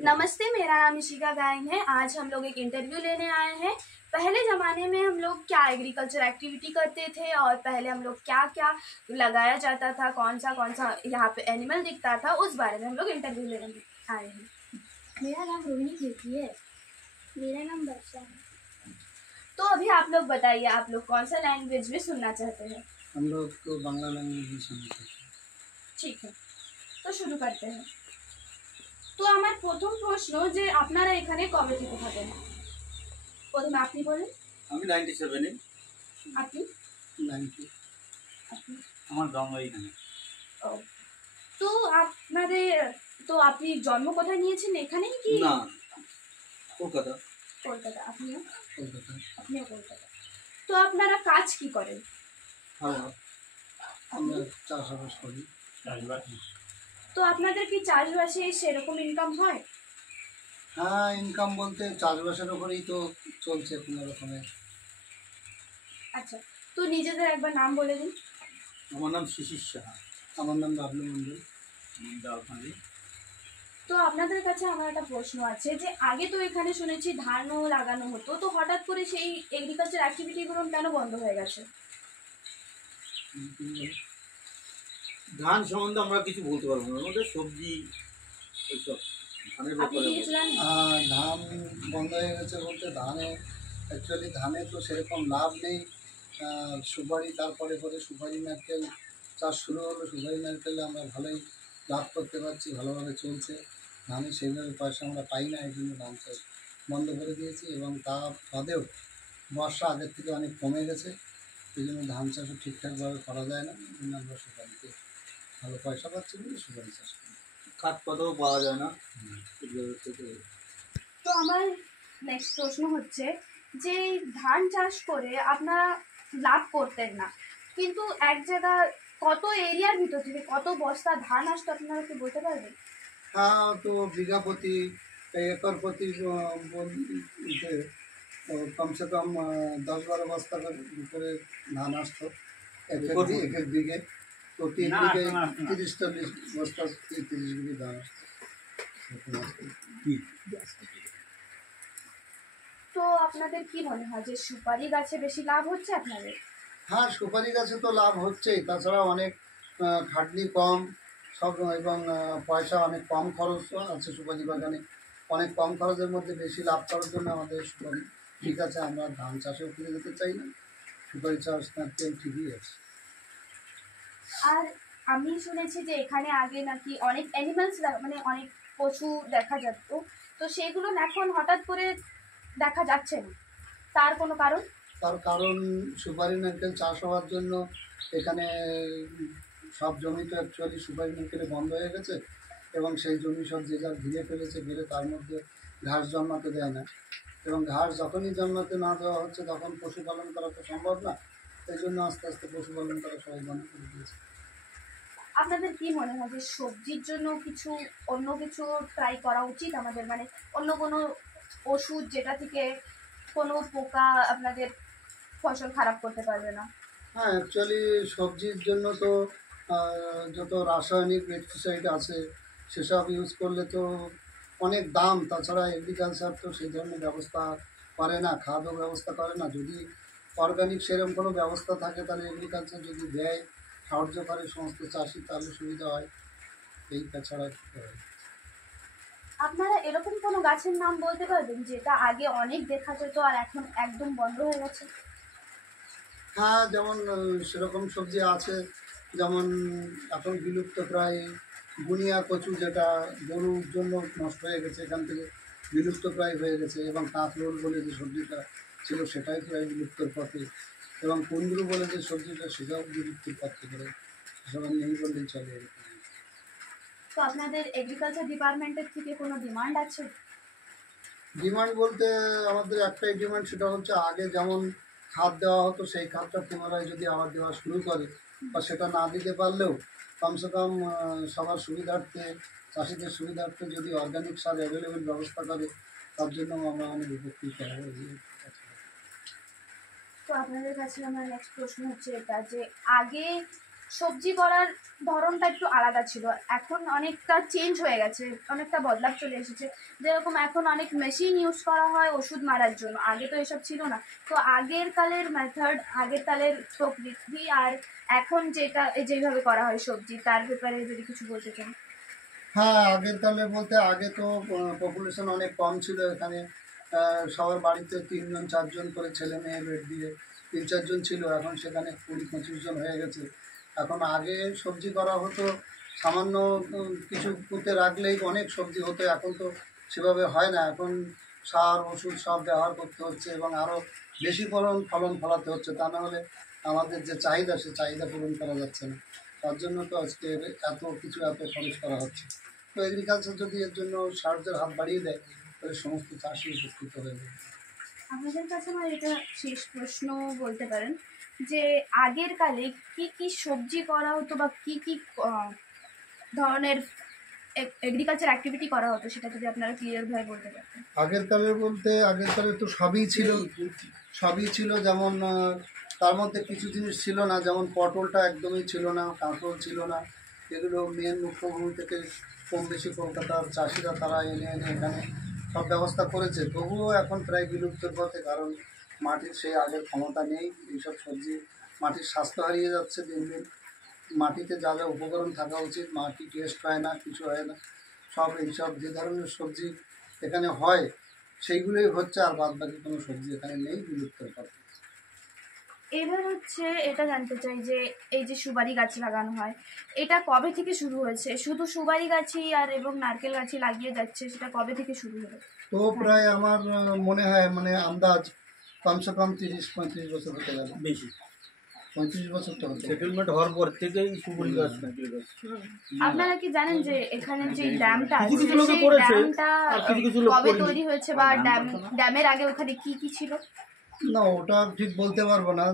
नमस्ते, मेरा नाम इशिका गायन है। आज हम लोग एक इंटरव्यू लेने आए हैं। पहले ज़माने में हम लोग क्या एग्रीकल्चर एक्टिविटी करते थे और पहले हम लोग क्या क्या लगाया जाता था, कौन सा यहाँ पे एनिमल दिखता था, उस बारे में हम लोग इंटरव्यू लेने आए हैं। मेरा नाम रोहिणी खेती है। मेरा नाम वर्षा है। तो अभी आप लोग बताइए, आप लोग कौन सा लैंग्वेज में सुनना चाहते हैं? हम लोग तो बांग्ला लैंग्वेज में सुनना चाहते हैं। ठीक है, তো শুরু করতে हैं। তো আমার প্রথম প্রশ্ন যে আপনারা এখানে কবে থেকে থাকেন? প্রথমে আপনি বলেন। আমি 97 এ। আপনি? 90। আপনি? আমার জন্ম এখানে। ও, তো আপনাদের তো আপনি জন্ম কোথায় নিয়েছেন, এখানেই কি? না, কলকাতা। কলকাতা। আপনিও? কলকাতা। আপনিও কলকাতা। তো আপনারা কাজ কি করেন? আমরা চাষাবাদ করি। তো আপনাদের কি চাষবাসে সেরকম ইনকাম হয়? হ্যাঁ, ইনকাম বলতে চাষবাসের উপরেই তো চলছে কোনো রকমের। আচ্ছা, তো নিজেদের একবার নাম বলে দিন। আমার নাম শিশির সাহা। আমার নাম বাবলু মণ্ডল। তো আপনাদের কাছে আমার একটা প্রশ্ন আছে যে আগে তো এখানে শুনেছি ধানও লাগানো হতো, তো হঠাৎ করে সেই এগ্রিকালচার অ্যাক্টিভিটিগুলো কেন বন্ধ হয়ে গেছে? ধান সম্বন্ধে আমরা কিছু বলতে পারবো না, আমাদের সবজি এইসব ধানের ব্যাপারে। ধান বন্ধ হয়ে গেছে বলতে ধানে তো সেরকম লাভ নেই। সুপারি, তারপরে সুপারি নারকেল চাষ শুরু হলো। সুপারি নারকেলে আমরা ভালোই লাভ করতে পারছি, ভালোভাবে চলছে। ধানে সেইভাবে পয়সা আমরা পাই না, এই জন্য ধান চাষ বন্ধ করে দিয়েছি। এবং তা বাদেও বর্ষা আগের থেকে অনেক কমে গেছে, এই জন্য ধান চাষও ঠিকঠাকভাবে করা যায় না। এই জন্য আমরা সুপারিতে ভালো পয়সা পাচ্ছি বলে সুপারি চাষ করি। খাদ পাতাও পাওয়া যায় না। তো আমার নেক্সট প্রশ্ন হচ্ছে যে ধান চাষ করে আপনারা লাভ করতেন না, কিন্তু এক জায়গা কত এরিয়ার ভিতর থেকে কত বস্তা ধান আসতো আপনারা কি বলতে পারবেন? হ্যাঁ, তো বিঘা প্রতি, একর প্রতি কমসে কম 10-12 বস্তা করে ধান আসতো এক এক বিঘে। তো 3 বিঘে 30-40 বস্তা, 30 বিঘে ধান আসতো। তো আপনাদের কি মনে হয় যে সুপারি গাছে বেশি লাভ হচ্ছে আপনাদের? হ্যাঁ, সুপারি গাছে তো লাভ হচ্ছেই, তাছাড়া অনেক খাটনি কম সব, এবং পয়সা অনেক কম খরচ আছে সুপারি বাগানে। অনেক কম খরচের মধ্যে বেশি লাভ করার জন্য আমাদের সুপারি ঠিক আছে। আমরা ধান চাষেও ফিরে যেতে চাই না, সুপারি চাষ নারকেল ঠিকই আছে। আর আমি শুনেছি যে এখানে আগে নাকি অনেক অ্যানিমালস মানে অনেক পশু দেখা যেত, তো সেগুলো এখন হঠাৎ করে দেখা যাচ্ছে না, তার কোনো কারণ? তার কারণ সুপারি নারকেল চাষ হওয়ার জন্য এখানে সব জমি তো অ্যাকচুয়ালি সুপারি নারকেলে বন্ধ হয়ে গেছে, এবং সেই জমি সব যে যার ঘিরে ফেলেছে, ঘিরে তার মধ্যে ঘাস জন্মাতে দেয় না। এবং ঘাস যখনই জন্মাতে না দেওয়া হচ্ছে তখন পশুপালন করা তো সম্ভব না, এই জন্য আস্তে আস্তে পশুপালন করা সবাই বন্ধ করে দিয়েছে। আপনাদের কি মনে হয় যে সবজির জন্য অন্য কিছু ট্রাই করা উচিত আমাদের, মানে অন্য কোনো ওষুধ যেটা থেকে কোনো পোকা আপনাদের ফসল খারাপ করতে পারবে না? হ্যাঁ, অ্যাকচুয়ালি সবজির জন্য তো যত রাসায়নিক পেস্টিসাইড আছে সেসব ইউজ করলে তো অনেক দাম। তাছাড়া এগ্রিকালচার তো সেই ধরনের ব্যবস্থা করে না, খাদ্য ব্যবস্থা করে না। যদি অর্গানিক সেরকম কোনো ব্যবস্থা থাকে তাহলে এগ্রিকালচার যদি দেয়, সাহায্য করে সমস্ত চাষি, তাহলে সুবিধা হয়। এই তাছাড়া আপনারা এরকম কোনো গাছের নাম বলতে পারবেন যেটা আগে অনেক দেখা যেত আর এখন একদম বন্ধ হয়ে গেছে? হ্যাঁ, যেমন সেরকম সবজি আছে, যেমন এখন বিলুপ্ত প্রায় বুনিয়া কচু, যেটা গরুর জন্য নষ্ট হয়ে গেছে, এখান থেকে বিলুপ্ত প্রায় হয়ে গেছে। এবং কাঁকরোল বলে যে সবজিটা ছিল সেটাই প্রায় বিলুপ্তর পথে। এবং কুন্দরু বলে যে সবজিটা সেটাও বিলুপ্তির পথে করে, সেসব নেই বললেই চলে। তো আপনাদের এগ্রিকালচার ডিপার্টমেন্টের থেকে কোনো ডিমান্ড আছে? ডিমান্ড বলতে আমাদের একটাই ডিমান্ড, সেটা হচ্ছে আগে যেমন খাদ দেওয়া হতো সেই খাদটা পুনরায় যদি আবার দেওয়া শুরু করে, বা সেটা না দিতে পারলেও কমসে কম সবার সুবিধার্থে, চাষিদের সুবিধার্থে যদি অর্গানিক সার অ্যাভেলেবেল ব্যবস্থা করে, তার জন্য আমরা অনেক উপকৃত হব। তো আপনাদের কাছে আমার নেক্সট প্রশ্ন হচ্ছে এটা যে আগে সবজি করার ধরনটা একটু আলাদা ছিল, এখন অনেকটা চেঞ্জ হয়ে গেছে, অনেকটা বদলাव চলে এসেছে। যেরকম এখন অনেক মেশিন ইউজ করা হয় ওষুধ মারার জন্য, আগে তো এসব ছিল না। তো আগের কালের মেথড, আগের কালের প্রকৃতি আর এখন যেভাবে করা হয় সবজি, তার ব্যাপারে যদি কিছু বলতে চান। হ্যাঁ, আগের কালে বলতে আগে তো পপুলেশন অনেক কম ছিল এখানে। সবার বাড়িতে 3 জন 4 জন করে ছেলে মেয়ে বেড দিয়ে 3-4 জন ছিল, এখন সেখানে 20-25 জন হয়ে গেছে। এখন আগে সবজি করা হতো সামান্য কিছু পুঁতে রাখলেই অনেক সবজি হতো, এখন তো সেভাবে হয় না। এখন সার ওষুধ সব ব্যবহার করতে হচ্ছে এবং আরও বেশি ফলন ফলাতে হচ্ছে, তা না হলে আমাদের যে চাহিদা সে চাহিদা পূরণ করা যাচ্ছে না। তার জন্য তো আজকে এত খরচ করা হচ্ছে। তো এগ্রিকালচার যদি এর জন্য সাহায্যের হাত বাড়িয়ে দেয় তাহলে সমস্ত চাষি উপকৃত হয়ে যাবে। আপনাদের কাছে আমার এটা শেষ প্রশ্ন বলতে পারেন যে আগের কালে কি কি সবজি করা হতো বা কি কি ধরনের এগ্রিকালচার অ্যাক্টিভিটি করা হতো, সেটা যদি আপনারা ক্লিয়ারভাবে বলতে পারতেন। আগের কালে তো সবই ছিল যেমন তার মধ্যে কিছু জিনিস ছিল না, যেমন পটলটা একদমই ছিল না, কাঁকরোল ছিল না। এগুলো মেন মুখ্যভূমি থেকে কম বেশি কলকাতার চাষিরা তারা এনে এখানে সব ব্যবস্থা করেছে। তবুও এখন প্রায় বিলুপ্তর পথে, কারণ মাটির সেই আগের ক্ষমতা নেই। এইসব সবজি মাটির স্বাস্থ্য হারিয়ে যাচ্ছে দিন দিন। মাটিতে যা যা উপকরণ থাকা উচিত মাটি টেস্ট হয় না, কিছু হয় না। এইসব যে ধরনের সবজি এখানে হয় সেইগুলোই হচ্ছে, আর বাদ বাকি কোনো সবজি এখানে নেই, বিলুপ্তর পথে। এবার হচ্ছে এটা জানতে চাই যে এই যে সুপারি গাছ লাগানো হয়, এটা কবে থেকে শুরু হয়েছে? শুধু সুপারি গাছই এবং নারকেল গাছই লাগিয়ে যাচ্ছে, সেটা কবে থেকে শুরু হলো? তো প্রায় আমার মনে হয় আন্দাজ কমসে কম 30-35 বছর হতে গেল, বেশি 35 বছর তো হতে সেটেলমেন্ট হওয়ার পর থেকেই সুপারি গাছ নারকেল গাছ। আপনারা কি জানেন যে এখানে যে ড্যামটা আছে সেই ড্যামটা কবে তৈরি হয়েছে বা ড্যামের আগে ওখানে কি কি ছিল? না, ওটা ঠিক বলতে পারবো না।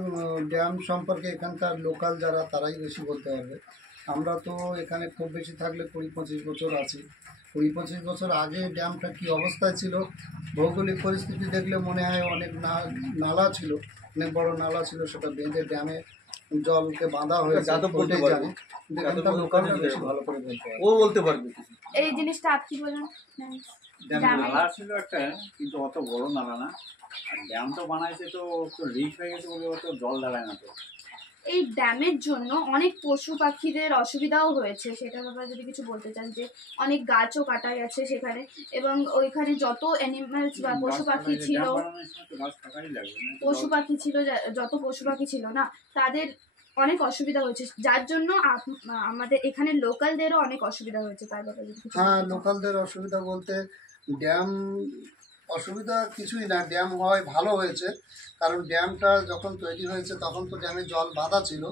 ড্যাম সম্পর্কে এখানকার লোকাল যারা তারাই বেশি বলতে পারবে। আমরা তো এখানে খুব বেশি থাকলে 20-25 বছর আছি। 20-25 বছর আগে ড্যামটা কী অবস্থায় ছিল, ভৌগোলিক পরিস্থিতি দেখলে মনে হয় অনেক নালা ছিল, অনেক বড় নালা ছিল, সেটা বেঁধে ড্যামে জলকে বাঁধা হয়েছে। লোকালরা বেশি ভালো করে বলতে পারবে। এই জিনিসটা আপনি বলুন। নালা ছিল একটা, কিন্তু অত বড় নালা না। আর ড্যাম তো বানাইছে তো রিস্ক হয়ে গেছে বলে অত জল দাঁড়ায় না। তো এই ড্যামের জন্য অনেক পশু পাখিদের অসুবিধাও হয়েছে, সেটার ব্যাপারে যদি কিছু বলতে চান। যে অনেক গাছও কাটা গেছে সেখানে, এবং ওইখানে যত অ্যানিমালস বা পশু পাখি ছিল যত পশু পাখি ছিল না, তাদের অনেক অসুবিধা হয়েছে, যার জন্য আমাদের এখানে লোকালদেরও অনেক অসুবিধা হয়েছে। তার ব্যাপারে হ্যাঁ, লোকালদের অসুবিধা বলতে ড্যাম অসুবিধা কিছুই না, ড্যাম হয় ভালো হয়েছে। কারণ ড্যামটা যখন তৈরি হয়েছে তখন তো ড্যামে জল বাঁধা ছিল।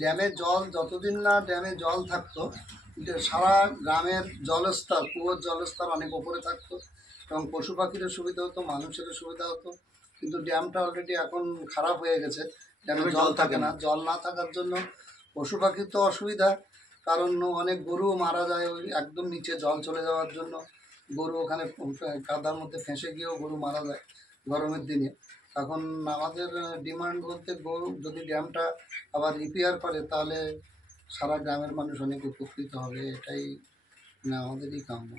ড্যামের জল যতদিন না ড্যামে জল থাকতো, সারা গ্রামের জলস্তর, কুয়োর জলস্তর অনেক ওপরে থাকতো এবং পশু পাখিরও সুবিধা হতো, মানুষেরও সুবিধা হতো। কিন্তু ড্যামটা অলরেডি এখন খারাপ হয়ে গেছে, ড্যামে জল থাকে না। জল না থাকার জন্য পশু পাখির তো অসুবিধা, কারণ অনেক গরুও মারা যায় ওই একদম নিচে জল চলে যাওয়ার জন্য। গরু ওখানে কাদার মধ্যে ফেঁসে গিয়েও গরু মারা যায় গরমের দিনে। এখন আমাদের ডিমান্ড বলতে, গরু যদি ড্যামটা আবার রিপেয়ার করে তাহলে সারা গ্রামের মানুষ অনেক উপকৃত হবে, এটাই আমাদেরই কাম্য।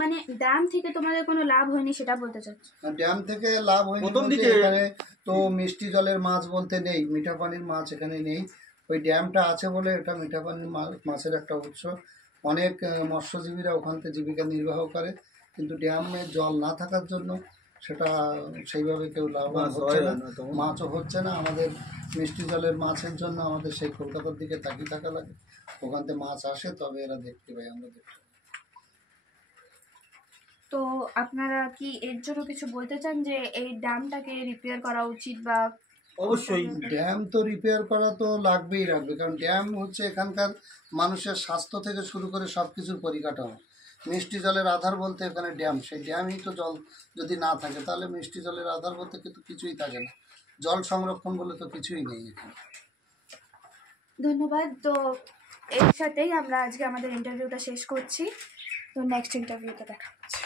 মানে ড্যাম থেকে তোমাদের কোনো লাভ হয়নি সেটা বলতে চাচ্ছি? ড্যাম থেকে লাভ হয়নি বলতে এখানে তো মিষ্টি জলের মাছ বলতে নেই, মিঠা পানির মাছ এখানে নেই। ওই ড্যামটা আছে বলে এটা মিঠা পানির মাছের একটা উৎস। অনেক মৎস্যজীবীরা ওখান থেকে জীবিকা নির্বাহ করে, কিন্তু ড্যামের জল না থাকার জন্য সেটা সেইভাবে কেউ লাভবান হচ্ছে না, মাছও হচ্ছে না। আমাদের মিষ্টি জলের মাছের জন্য আমাদের সেই কলকাতার দিকে তাকিয়ে থাকা লাগে, ওখান থেকে মাছ আসে তবে এরা দেখতে পাই, আমরা দেখতে পাই। তো আপনারা কি এর জন্য কিছু বলতে চান যে এই ড্যামটাকে রিপেয়ার করা উচিত? বা অবশ্যই ড্যাম তো রিপেয়ার করা তো লাগবেই, কারণ ড্যাম হচ্ছে এখানকার মানুষের স্বাস্থ্য থেকে শুরু করে সব কিছুর পরিকাঠামো। মিষ্টি জলের আধার বলতে এখানে ড্যাম, সেই ড্যামই তো জল যদি না থাকে তাহলে মিষ্টি জলের আধার বলতে কিন্তু কিছুই থাকে না, জল সংরক্ষণ বলে তো কিছুই নেই এখানে। ধন্যবাদ। তো এর সাথেই আমরা আজকে আমাদের ইন্টারভিউটা শেষ করছি। তো নেক্সট ইন্টারভিউতে দেখা হচ্ছে।